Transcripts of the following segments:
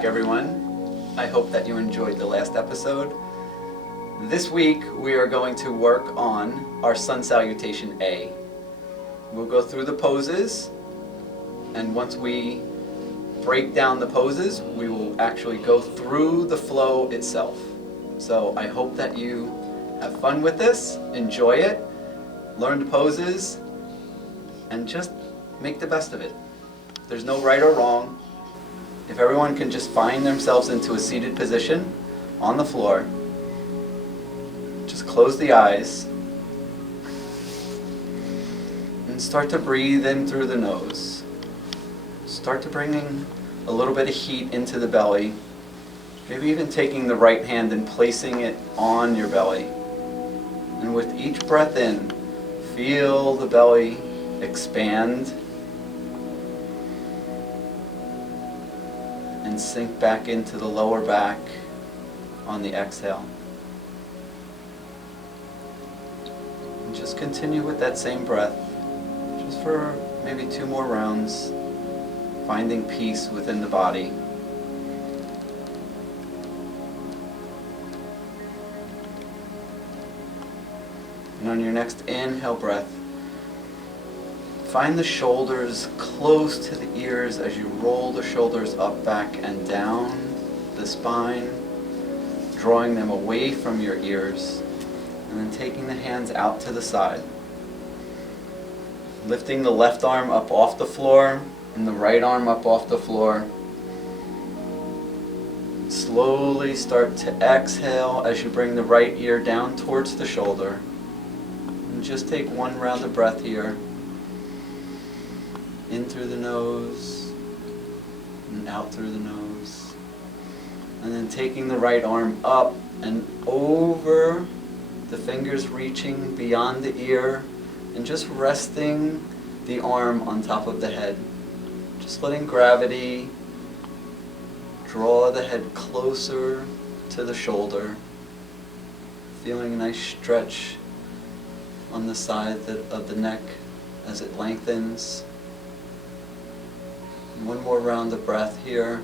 back, everyone. I hope that you enjoyed the last episode. This week we are going to work on our sun salutation A. We'll go through the poses, and once we break down the poses, we will actually go through the flow itself. So I hope that you have fun with this, enjoy it, learn the poses, and just make the best of it. There's no right or wrong. If everyone can just find themselves into a seated position on the floor, just close the eyes and start to breathe in through the nose. Start to bringing a little bit of heat into the belly, maybe even taking the right hand and placing it on your belly. And with each breath in, feel the belly expand and sink back into the lower back on the exhale. And just continue with that same breath, just for maybe 2 more rounds, finding peace within the body. And on your next inhale breath, find the shoulders close to the ears as you roll the shoulders up, back, and down the spine, drawing them away from your ears, and then taking the hands out to the side. Lifting the left arm up off the floor and the right arm up off the floor. Slowly start to exhale as you bring the right ear down towards the shoulder. And just take 1 round of breath here. In through the nose and out through the nose. And then taking the right arm up and over, the fingers reaching beyond the ear, and just resting the arm on top of the head. Just letting gravity draw the head closer to the shoulder. Feeling a nice stretch on the side of the neck as it lengthens. 1 more round of breath here.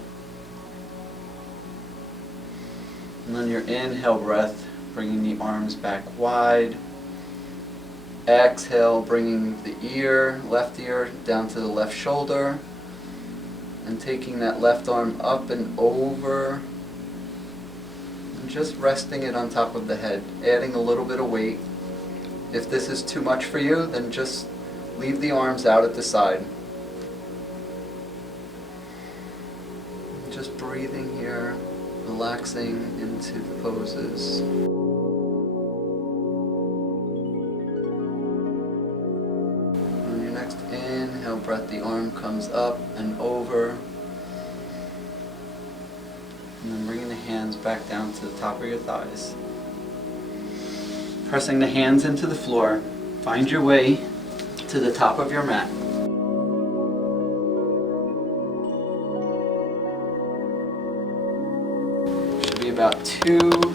And on your inhale breath, bringing the arms back wide. Exhale, bringing the ear, left ear, down to the left shoulder. And taking that left arm up and over. And just resting it on top of the head, adding a little bit of weight. If this is too much for you, then just leave the arms out at the side. Just breathing here, relaxing into the poses. On your next inhale breath, the arm comes up and over. And then bringing the hands back down to the top of your thighs. Pressing the hands into the floor, find your way to the top of your mat. About 2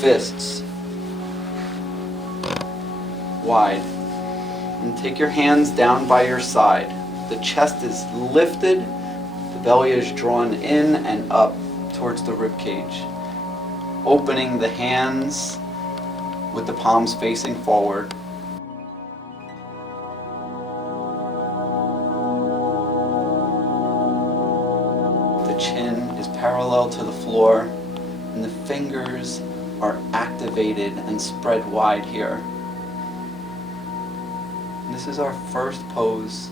fists wide, and take your hands down by your side. The chest is lifted, the belly is drawn in and up towards the rib cage, opening the hands with the palms facing forward. The chin is parallel to the floor, and the fingers are activated and spread wide here. And this is our first pose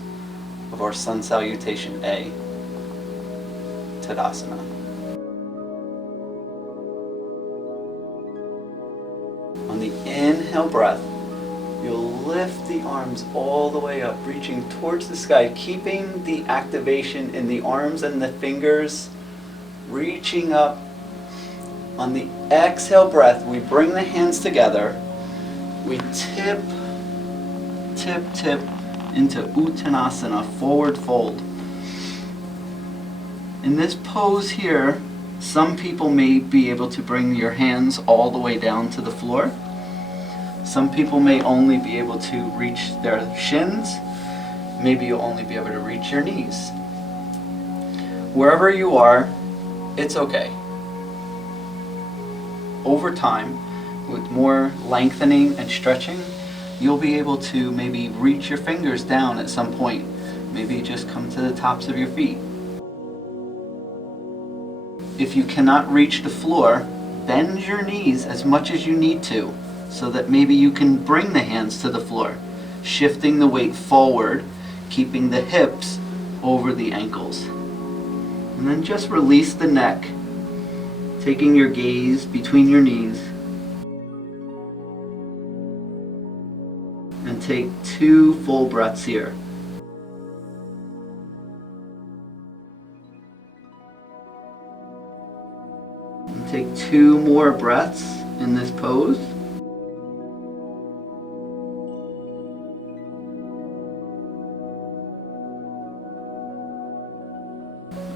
of our sun salutation A, Tadasana. On the inhale breath, you'll lift the arms all the way up, reaching towards the sky, keeping the activation in the arms and the fingers, reaching up. On the exhale breath, we bring the hands together, we tip into Uttanasana, forward fold. In this pose here, some people may be able to bring your hands all the way down to the floor. Some people may only be able to reach their shins. Maybe you'll only be able to reach your knees. Wherever you are, it's okay. Over time, with more lengthening and stretching, you'll be able to maybe reach your fingers down at some point. Maybe just come to the tops of your feet. If you cannot reach the floor, bend your knees as much as you need to, so that maybe you can bring the hands to the floor, shifting the weight forward, keeping the hips over the ankles. And then just release the neck, taking your gaze between your knees. And take 2 full breaths here. And take 2 more breaths in this pose.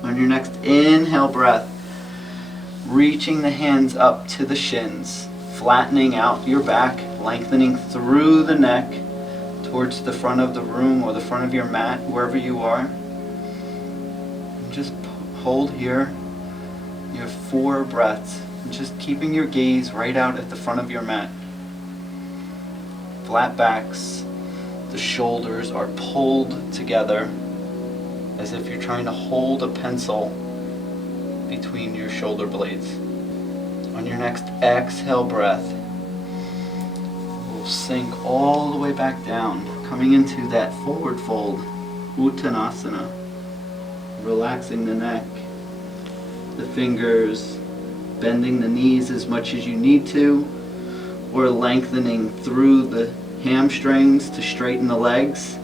On your next inhale breath, reaching the hands up to the shins, flattening out your back, lengthening through the neck towards the front of the room or the front of your mat, wherever you are. And just hold here. You have 4 breaths. And just keeping your gaze right out at the front of your mat. Flat backs. The shoulders are pulled together as if you're trying to hold a pencil between your shoulder blades. On your next exhale breath, we'll sink all the way back down, coming into that forward fold, Uttanasana. Relaxing the neck, the fingers, bending the knees as much as you need to, or lengthening through the hamstrings to straighten the legs.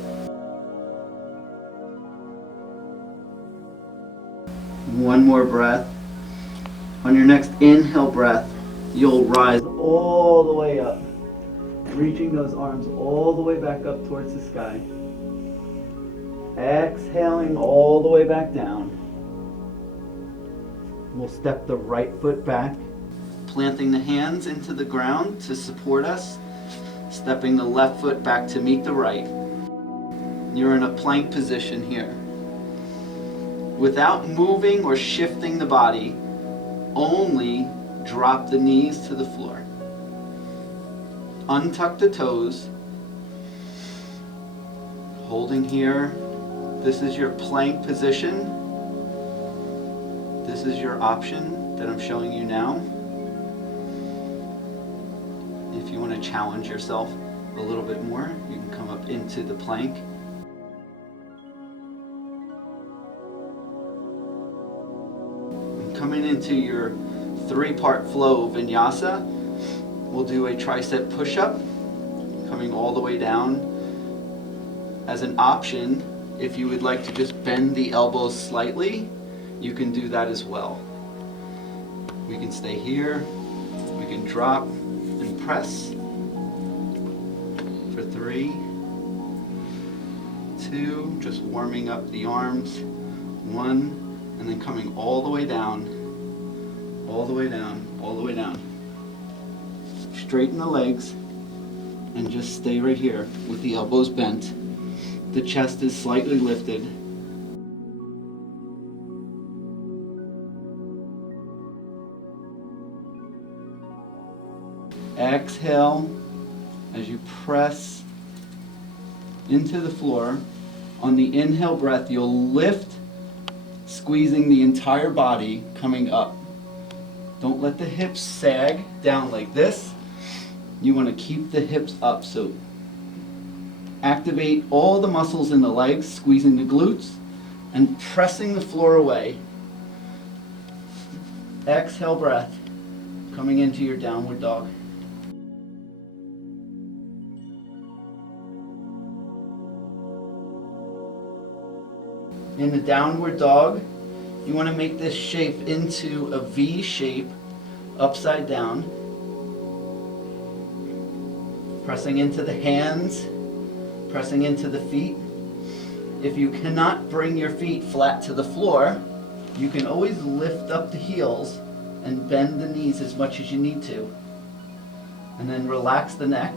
One more breath. On your next inhale breath, you'll rise all the way up, reaching those arms all the way back up towards the sky. Exhaling all the way back down. We'll step the right foot back, planting the hands into the ground to support us, stepping the left foot back to meet the right. You're in a plank position here. Without moving or shifting the body, only drop the knees to the floor. Untuck the toes. Holding here. This is your plank position. This is your option that I'm showing you now. If you want to challenge yourself a little bit more, you can come up into the plank. Coming into your 3-part flow vinyasa, we'll do a tricep push-up, coming all the way down. As an option, if you would like to just bend the elbows slightly, you can do that as well. We can stay here, we can drop and press for 3, 2, just warming up the arms, 1, and then coming all the way down, all the way down, all the way down. Straighten the legs and just stay right here with the elbows bent. The chest is slightly lifted. Exhale as you press into the floor. On the inhale breath, you'll lift, squeezing the entire body, coming up. Don't let the hips sag down like this. You want to keep the hips up, so activate all the muscles in the legs, squeezing the glutes and pressing the floor away. Exhale breath, coming into your downward dog. In the downward dog, you want to make this shape into a V shape, upside down. Pressing into the hands, pressing into the feet. If you cannot bring your feet flat to the floor, you can always lift up the heels and bend the knees as much as you need to. And then relax the neck.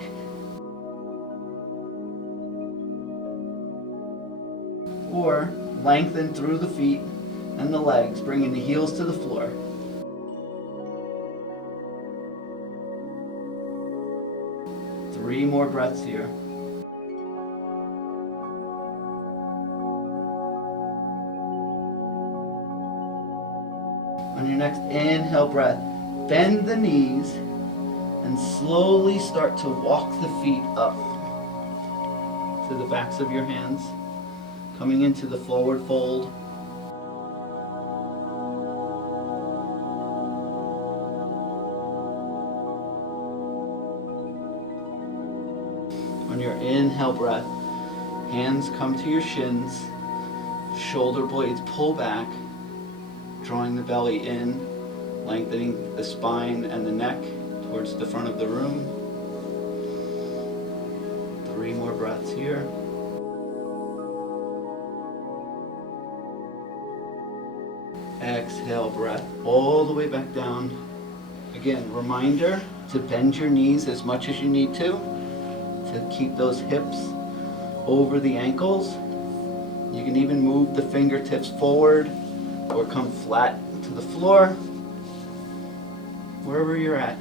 Or lengthen through the feet and the legs, bringing the heels to the floor. Three more breaths here. On your next inhale breath, bend the knees and slowly start to walk the feet up to the backs of your hands, coming into the forward fold. On your inhale breath, hands come to your shins, shoulder blades pull back, drawing the belly in, lengthening the spine and the neck towards the front of the room. Three more breaths here. Exhale, breath all the way back down. Again, reminder to bend your knees as much as you need to keep those hips over the ankles. You can even move the fingertips forward or come flat to the floor, wherever you're at.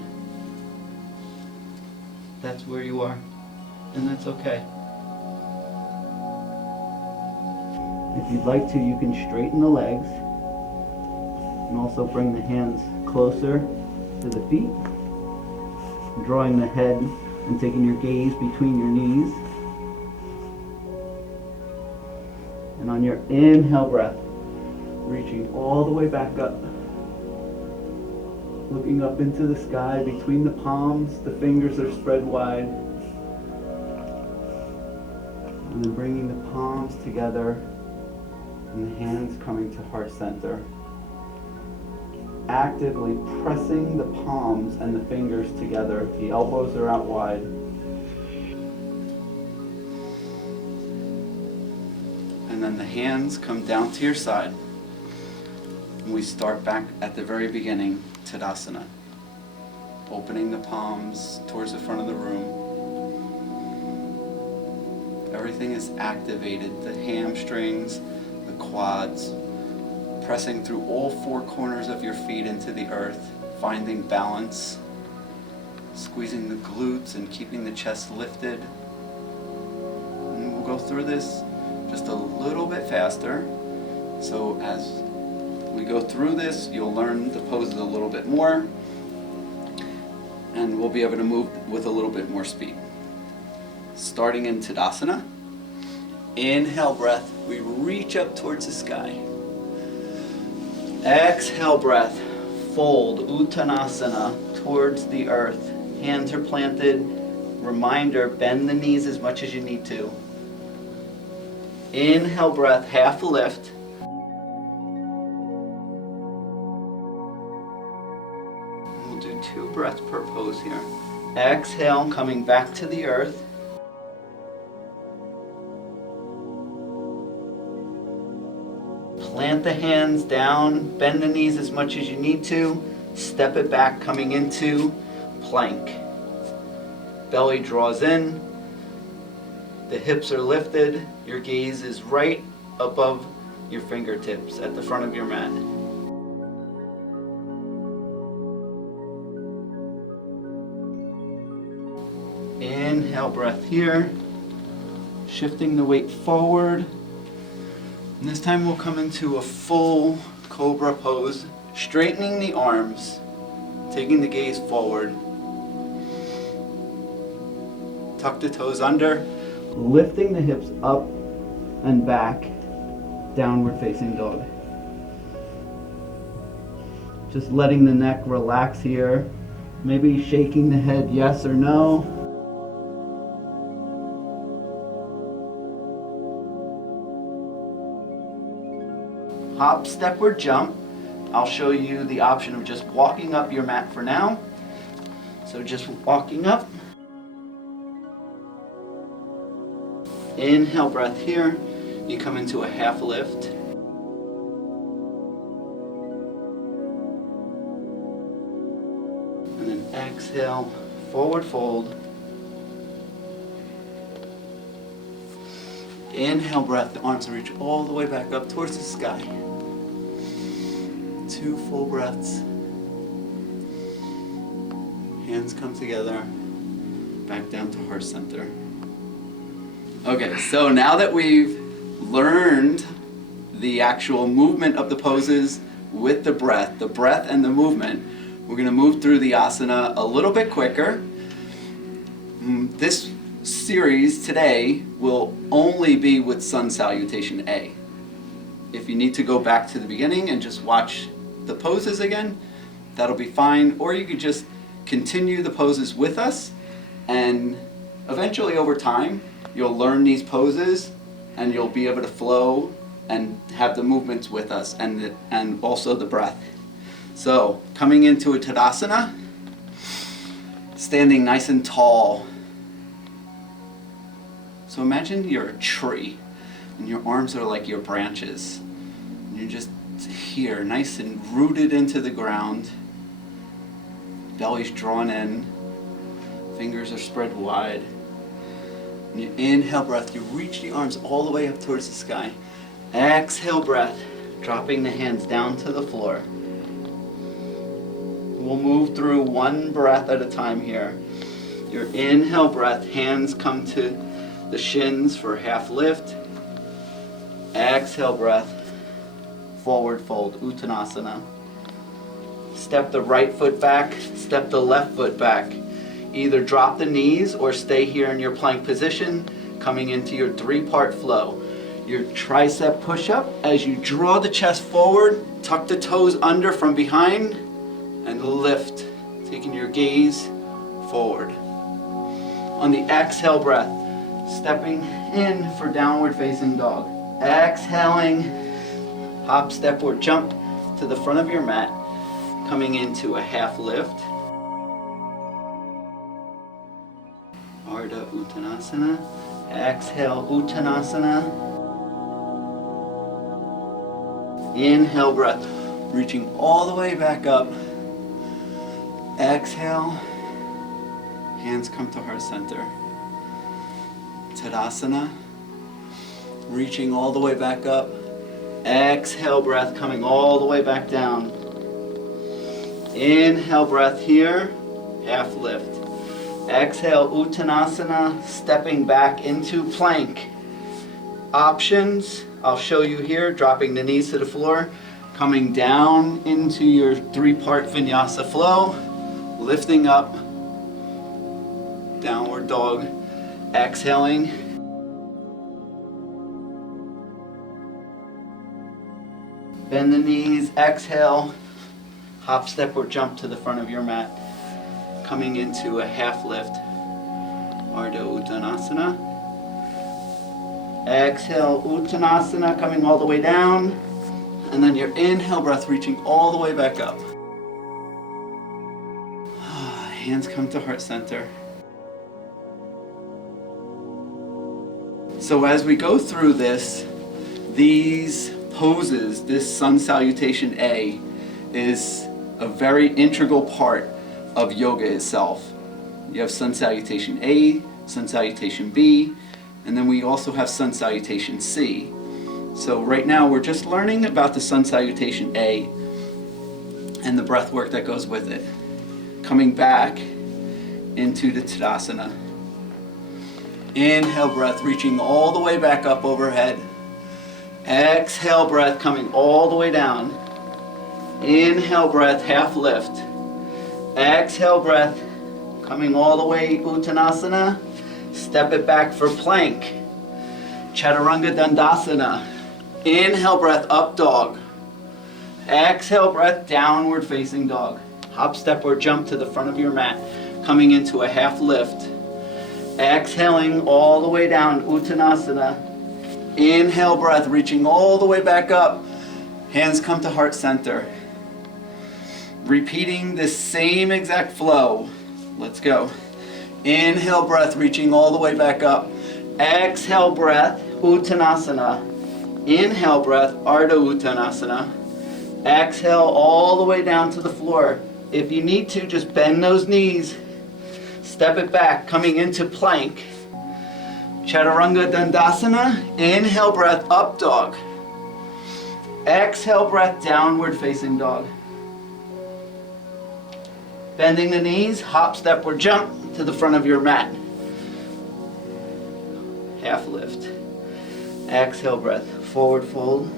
That's where you are, and that's okay. If you'd like to, you can straighten the legs and also bring the hands closer to the feet, drawing the head and taking your gaze between your knees. And on your inhale breath, reaching all the way back up, looking up into the sky between the palms, the fingers are spread wide. And then bringing the palms together and the hands coming to heart center. Actively pressing the palms and the fingers together. The elbows are out wide. And then the hands come down to your side. And we start back at the very beginning, Tadasana. Opening the palms towards the front of the room. Everything is activated, the hamstrings, the quads, pressing through all four corners of your feet into the earth, finding balance, squeezing the glutes and keeping the chest lifted. And we'll go through this just a little bit faster. So as we go through this, you'll learn the poses a little bit more, and we'll be able to move with a little bit more speed. Starting in Tadasana, inhale breath, we reach up towards the sky. Exhale breath, fold, Uttanasana, towards the earth. Hands are planted. Reminder, bend the knees as much as you need to. Inhale breath, half lift. We'll do 2 breaths per pose here. Exhale, coming back to the earth. Plant the hands down, bend the knees as much as you need to, step it back, coming into plank. Belly draws in, the hips are lifted, your gaze is right above your fingertips at the front of your mat. Inhale, breath here, shifting the weight forward. And this time we'll come into a full cobra pose, straightening the arms, taking the gaze forward. Tuck the toes under, lifting the hips up and back, downward facing dog. Just letting the neck relax here, maybe shaking the head yes or no. Hop, step, or jump. I'll show you the option of just walking up your mat for now. So just walking up. Inhale, breath here. You come into a half lift. And then exhale, forward fold. Inhale, breath, the arms reach all the way back up towards the sky. 2 full breaths. Hands come together, back down to heart center. Okay, so now that we've learned the actual movement of the poses with the breath and the movement, we're going to move through the asana a little bit quicker. This series today will only be with Sun Salutation A. If you need to go back to the beginning and just watch the poses again, that'll be fine. Or you could just continue the poses with us, and eventually over time you'll learn these poses and you'll be able to flow and have the movements with us and also the breath. So coming into a Tadasana, standing nice and tall. So imagine you're a tree and your arms are like your branches. And you're just here, nice and rooted into the ground. Belly's drawn in, fingers are spread wide. And you inhale breath, you reach the arms all the way up towards the sky. Exhale breath, dropping the hands down to the floor. We'll move through one breath at a time here. Your inhale breath, hands come to the shins for half lift. Exhale breath, forward fold, Uttanasana. Step the right foot back, step the left foot back. Either drop the knees or stay here in your plank position, coming into your 3-part flow. Your tricep push-up as you draw the chest forward, tuck the toes under from behind, and lift, taking your gaze forward. On the exhale breath, stepping in for downward facing dog. Exhaling, hop, step, or jump to the front of your mat, coming into a half lift. Ardha Uttanasana. Exhale, Uttanasana. Inhale breath, reaching all the way back up. Exhale, hands come to heart center. Tadasana, reaching all the way back up. Exhale breath, coming all the way back down. Inhale breath here, half lift. Exhale, Uttanasana, stepping back into plank. Options, I'll show you here, dropping the knees to the floor, coming down into your 3-part vinyasa flow, lifting up, downward dog, exhaling. Bend the knees, exhale, hop, step, or jump to the front of your mat, coming into a half lift, Ardha Uttanasana. Exhale, Uttanasana, coming all the way down, and then your inhale breath reaching all the way back up. Hands come to heart center. So as we go through these poses, this Sun Salutation A is a very integral part of yoga itself. You have Sun Salutation A, Sun Salutation B, and then we also have Sun Salutation C. So right now we're just learning about the Sun Salutation A and the breath work that goes with it. Coming back into the Tadasana. Inhale breath, reaching all the way back up overhead. Exhale breath, coming all the way down. Inhale breath, half lift. Exhale breath, coming all the way, Uttanasana. Step it back for plank. Chaturanga Dandasana. Inhale breath, up dog. Exhale breath, downward facing dog. Hop, step, or jump to the front of your mat, coming into a half lift. Exhaling all the way down, Uttanasana. Inhale breath, reaching all the way back up. Hands come to heart center. Repeating this same exact flow. Let's go. Inhale breath, reaching all the way back up. Exhale breath, Uttanasana. Inhale breath, Ardha Uttanasana. Exhale all the way down to the floor. If you need to, just bend those knees. Step it back, coming into plank. Chaturanga Dandasana. Inhale breath, up dog. Exhale breath, downward facing dog. Bending the knees, hop, step, or jump to the front of your mat. Half lift. Exhale breath, forward fold.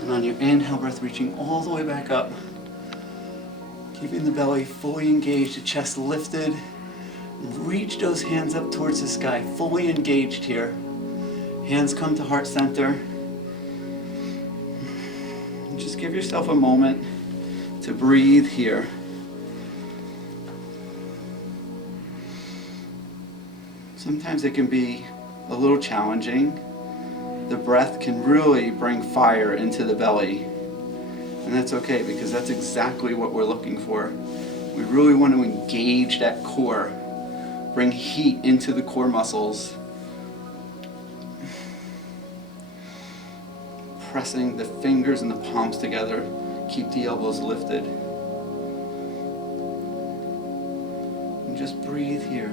And on your inhale breath, reaching all the way back up. Keeping the belly fully engaged, the chest lifted. Reach those hands up towards the sky, fully engaged here. Hands come to heart center. And just give yourself a moment to breathe here. Sometimes it can be a little challenging. The breath can really bring fire into the belly. And that's okay, because that's exactly what we're looking for. We really want to engage that core, bring heat into the core muscles. Pressing the fingers and the palms together, keep the elbows lifted. And just breathe here.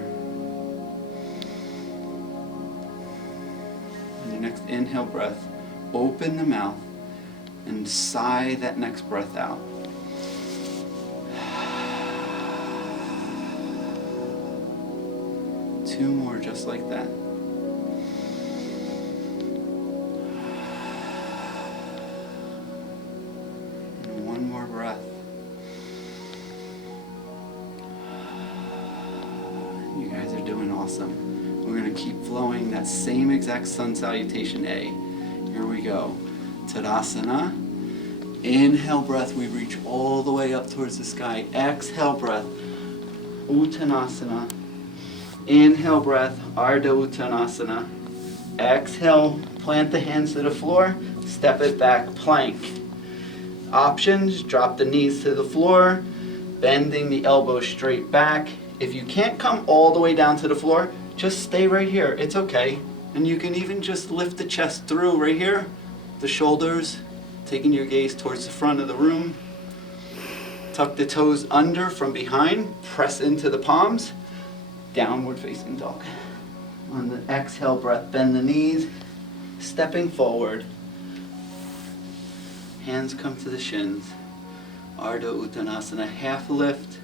On your next inhale breath, open the mouth and sigh that next breath out. Two more just like that. And one more breath. You guys are doing awesome. We're going to keep flowing that same exact sun salutation A. Here we go. Tadasana. Inhale breath, we reach all the way up towards the sky. Exhale breath, Uttanasana. Inhale breath, Ardha Uttanasana. Exhale, plant the hands to the floor, step it back, plank. Options, drop the knees to the floor, bending the elbows straight back. If you can't come all the way down to the floor, just stay right here, it's okay. And you can even just lift the chest through right here, the shoulders, taking your gaze towards the front of the room. Tuck the toes under from behind, press into the palms, downward facing dog. On the exhale breath, bend the knees, stepping forward. Hands come to the shins. Ardha Uttanasana, half lift.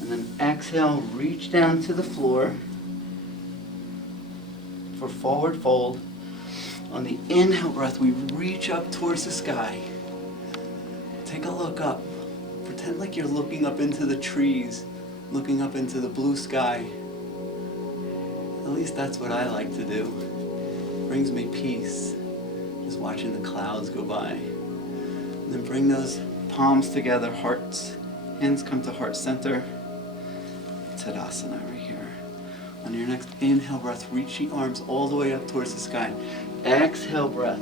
And then exhale, reach down to the floor for forward fold. On the inhale breath, we reach up towards the sky. Take a look up. Pretend like you're looking up into the trees, looking up into the blue sky. At least that's what I like to do. It brings me peace, just watching the clouds go by. And then bring those palms together, hearts, hands come to heart center. Tadasana right here. On your next inhale breath, reach the arms all the way up towards the sky. Exhale breath.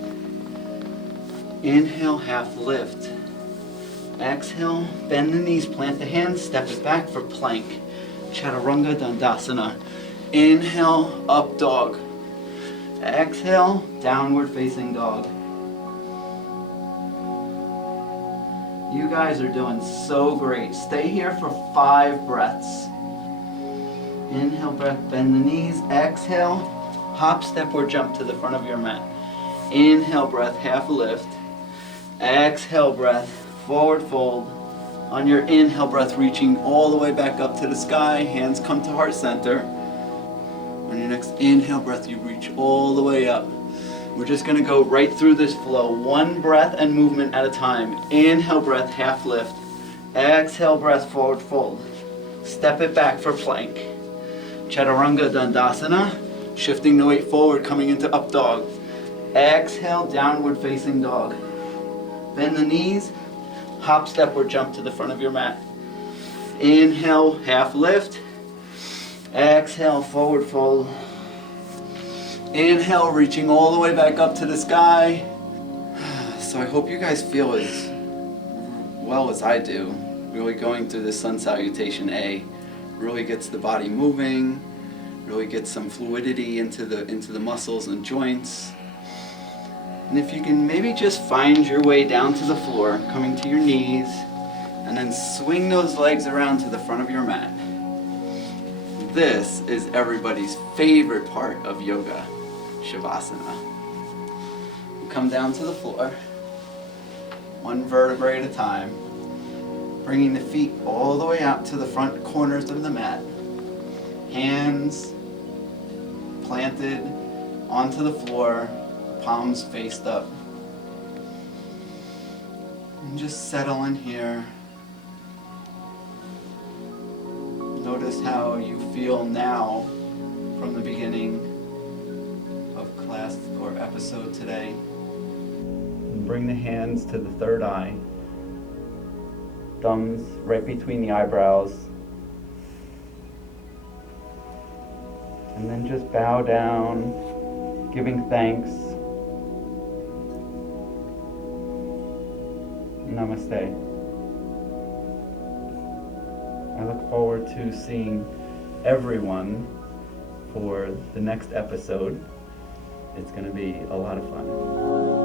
Inhale, half lift. Exhale, bend the knees, plant the hands, step it back for plank. Chaturanga Dandasana. Inhale, up dog. Exhale, downward facing dog. You guys are doing so great. Stay here for 5 breaths. Inhale breath, bend the knees. Exhale, hop, step, or jump to the front of your mat. Inhale breath, half lift. Exhale breath, forward fold. On your inhale breath, reaching all the way back up to the sky. Hands come to heart center. On your next inhale breath, you reach all the way up. We're just going to go right through this flow, 1 breath and movement at a time. Inhale breath, half lift. Exhale breath, forward fold. Step it back for plank. Chaturanga Dandasana, shifting the weight forward, coming into up dog. Exhale, downward facing dog. Bend the knees, hop, step, or jump to the front of your mat. Inhale, half lift. Exhale, forward fold. Inhale, reaching all the way back up to the sky. So I hope you guys feel as well as I do. Really going through this sun salutation A really gets the body moving, really gets some fluidity into the muscles and joints. And if you can maybe just find your way down to the floor, coming to your knees, and then swing those legs around to the front of your mat. This is everybody's favorite part of yoga, Shavasana. Come down to the floor, 1 vertebrae at a time. Bringing the feet all the way out to the front corners of the mat. Hands planted onto the floor, palms faced up. And just settle in here. Notice how you feel now from the beginning of class or episode today. And bring the hands to the third eye. Thumbs right between the eyebrows. And then just bow down, giving thanks. Namaste. I look forward to seeing everyone for the next episode. It's going to be a lot of fun.